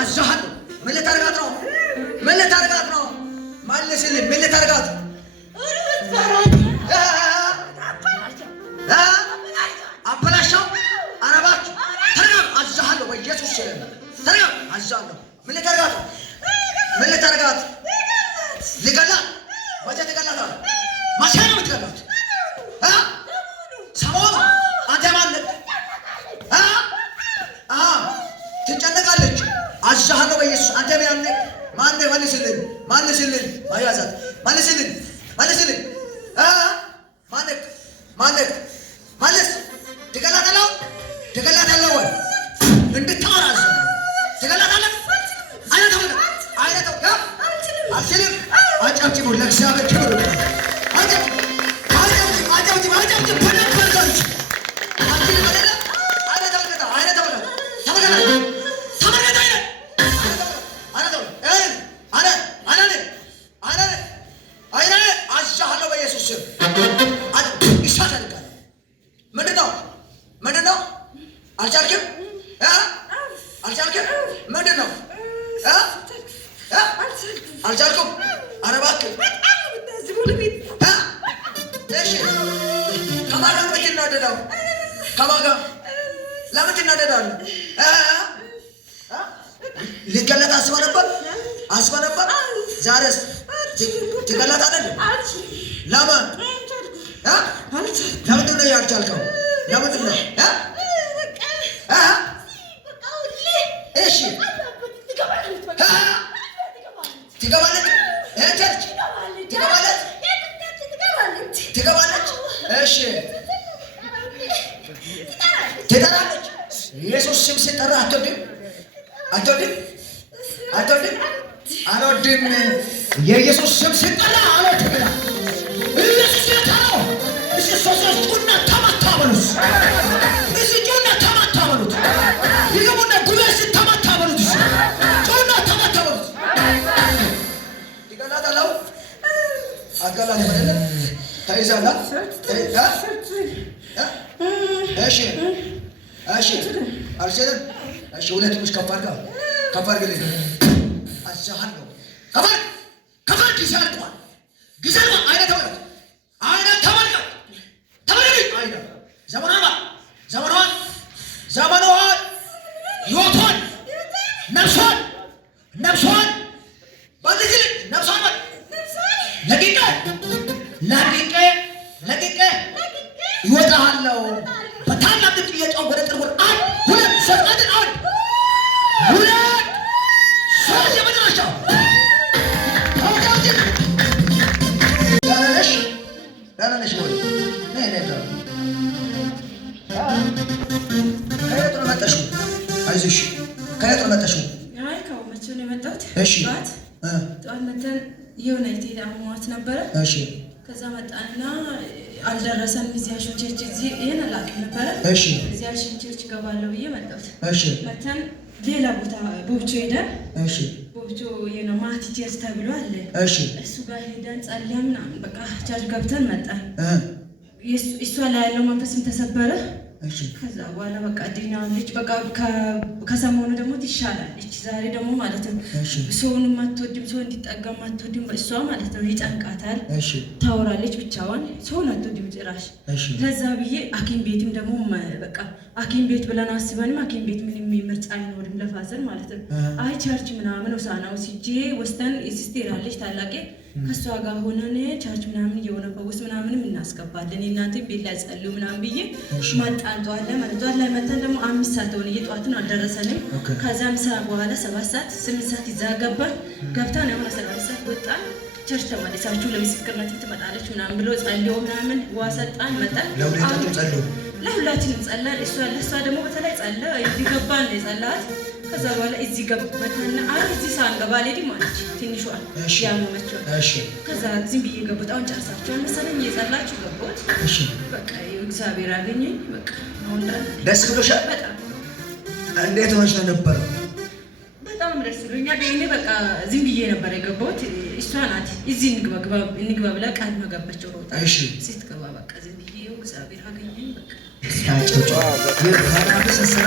አዛሃን መለታርጋት ነው ማለስልኝ መለታርጋት አበላሻው አረባች ተረጋጋ አዛሃን በኢየሱስ ስም ተረጋጋ አዛሃን መለታርጋት ሊገላት ወደ ተገላታ ማሻና ምትገላት ሰሞኑ አንተ ማለት ትጨነቃለች አዛሃን በኢየሱስ አንተ ቢያንተ ማን መልስልኝ አያዛት መልስልኝ ማለስ ትገላታለህ ወይ እንድታወራዝ ትገላታለህ አይነተው አልችልም አጫጭሙ ለእግዚአብሔር ክብር አጫጭም ተነገርኩ አልችልም አይደለ አዛሃለሁ በኢየሱስ ስም ይሳደርጋል ምንድነው አልቻልክም ምንድነው አልቻልኩም ኧረ እባክህ እሺ ከማን ጋር የምትናደደው ከማን ጋር ለምን ትናደዳለህ ልትገላት አስበህ ነበር ዛሬስ ትገላታለህ ለምን ለምንድን ነው ያልቻልከው ለምንድን ነው እሺ ትገባለች እሺ ትጠራለች ኢየሱስ ስም ሲጠራ አትወድም የኢየሱስ ስም ሲጠራ አልወድም ኢየሱስ ጌታ ነው እስኪ ሶስት ጩና ተመታ በሉት ይገቡና ጉባኤ ሲተመታ በሉት ጩና ተመታ በሉት ይገላታለው አገላል ማለት ታይዛላ እሺ አልችልም እሺ ሁለቱም ከፍ አድርግልኝ አዛሃለሁ ከፍ ጊዜ አልቋል አይነት ተመልከት አይነት ዘመኗን ሕይወቷን ነፍሷን በልጅ ነፍሷን ለቅቄ ይወጣሃለሁ በታላቅ ድምፅ እየጮህ ወደ ጥርቡር አንድ ሁለት ሶስት የመጨረሻው ደህና ነሽ ወይ ከየት ነው መጣሽው አይዞሽ ከየት ነው መጣሽው ከመቼ ነው የመጣሁት እሺ ጠዋት መተን የሆነ የቴዳ አሟት ነበረ እሺ ከዛ መጣንና አልደረሰም እዚያሽን ቸርች ይሄን አላውቅም ነበረ እሺ እዚያሽን ቸርች ገባለሁ ብዬ መጣሁት እሺ መተን ሌላ ቦታ ቦብቾ ሄደን እሺ ቦብቾ የነ ማቲ ቸርች ተብሎ አለ እሺ እሱ ጋር ሄደን ጸልየን በቃ ቸርች ገብተን መጣን እሷ ላይ ያለው መንፈስም ተሰበረ እሺ ከዛ በኋላ በቃ ድናለች በቃ ከሰሞኑ ደግሞ ትሻላለች ዛሬ ደግሞ ማለት ነው ሰውንም አትወድም ሰው እንዲጠጋም አትወድም እሷ ማለት ነው ይጨንቃታል ታወራለች ብቻዋን ሰውን አትወድም ጭራሽ ለዛ ብዬ ሐኪም ቤትም ደግሞ በቃ ሐኪም ቤት ብለን አስበንም ሐኪም ቤት ምንም ምርጫ አይኖርም ለፋዘር ማለት ነው አይ ቸርች ምናምን ወሳናው ሲጄ ወስተን ሲስቴራለች ታላቄ ከሷ ጋር ሆነን ቸርች ምናምን የሆነ ፈውስ ምናምንም እናስገባለን እናንተ ቤት ላይ ጸልዩ ምናምን ብዬ ማጣን ማለት ላይ መተን ደግሞ 5 ሰዓት ሆነ የጧትን አልደረሰንም ከዛ ምሳ በኋላ 7 ሰዓት 8 ሰዓት ይዛገባል ገብታን ያው 12 ሰዓት ወጣን ቸርች ተመለሳችሁ ለምስክርነት ትመጣለች ምናምን ብሎ ጸልዮ ምናምን ዋሰጣን መጣን ለሁላችንም ጸላን እሷ ደግሞ በተለይ ጸለ ይገባን የጸላት ከዛ በኋላ እዚህ ገባትና እዚህ ሳንገባ ሌዲ ማለት ትንሿ ያመመችው ከዛ ዝም ብዬ ገባሁ አሁን ጨርሳችሁ መሰለኝ የጸላችሁ ገባሁት በቃ እግዚአብሔር አገኘኝ በቃ አሁን ደስ ብሎሻል በጣም እንዴት ሆነሽ ነበር በጣም ደስ ብሎኛል እኔ በቃ ዝም ብዬ ነበር የገባሁት እሷ ናት እዚህ እንግባ ብላ ቃል መገባቸው ሮጣ ስትገባ በቃ ዝም ብዬ እግዚአብሔር አገኘኝ በቃ ያጨውጭ የባራብስ ስራ